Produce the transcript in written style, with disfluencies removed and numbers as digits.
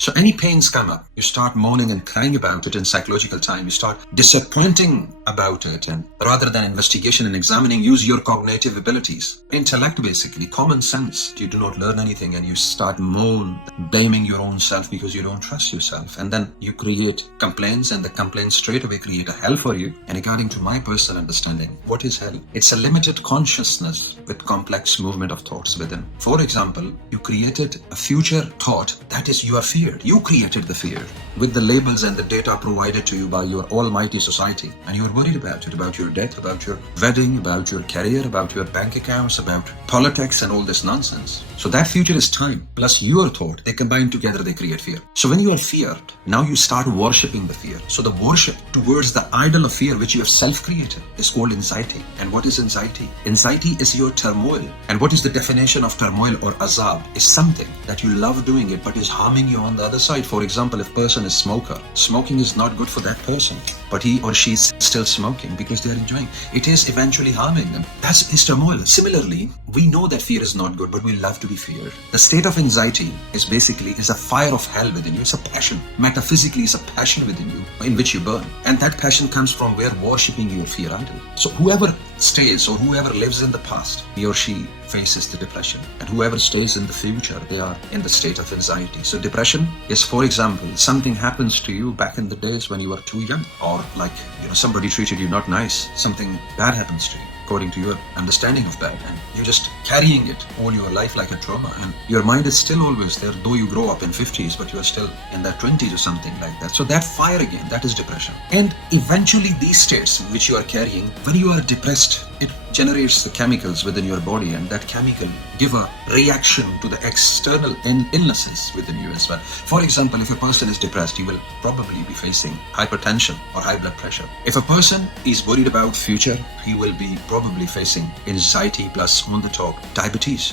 So any pains come up, you start moaning and crying about it in psychological time. You start disappointing about it, and rather than investigation and examining, use your cognitive abilities, intellect, basically common sense. You do not learn anything, and you start blaming your own self because you don't trust yourself, and then you create complaints, and the complaints straight away create a hell for you. And according to my personal understanding, what is hell? It's a limited consciousness with complex movement of thoughts within. For example, you created a future thought, that is, you are feared. You created the fear with the labels and the data provided to you by your almighty society, and you are worried about it, about your death, about your wedding, about your career, about your bank accounts, about politics and all this nonsense. So that future is time plus your thought. They combine together, they create fear. So when you are feared, now you start worshipping the fear. So the worship towards the idol of fear which you have self-created is called anxiety. And what is anxiety? Anxiety is your turmoil. And what is the definition of turmoil or azab? Is something that you love doing it but is harming you on the other side. For example, if a person is smoker, smoking is not good for that person, but he or she is still smoking because they are enjoying. It is eventually harming them. That's his turmoil. Similarly, we know that fear is not good, but we love to be feared. The state of anxiety is a fire of hell within you. It's a passion. Metaphysically, it's a passion within you in which you burn. And that passion comes from where? Worshipping your fear idol. So whoever stays or whoever lives in the past, he or she faces the depression. And whoever stays in the future, they are in the state of anxiety. So depression is, for example, something happens to you back in the days when you were too young, or like, somebody treated you not nice, something bad happens to you according to your understanding of bad, and you're just carrying it all your life like a trauma, and your mind is still always there, though you grow up in 50s, but you are still in that 20s or something like that. So that fire again, that is depression. And eventually these states which you are carrying, when you are depressed, it generates the chemicals within your body, and that chemical give a reaction to the external illnesses within you as well. For example, if a person is depressed, he will probably be facing hypertension or high blood pressure. If a person is worried about future, he will be probably facing anxiety plus on the top diabetes.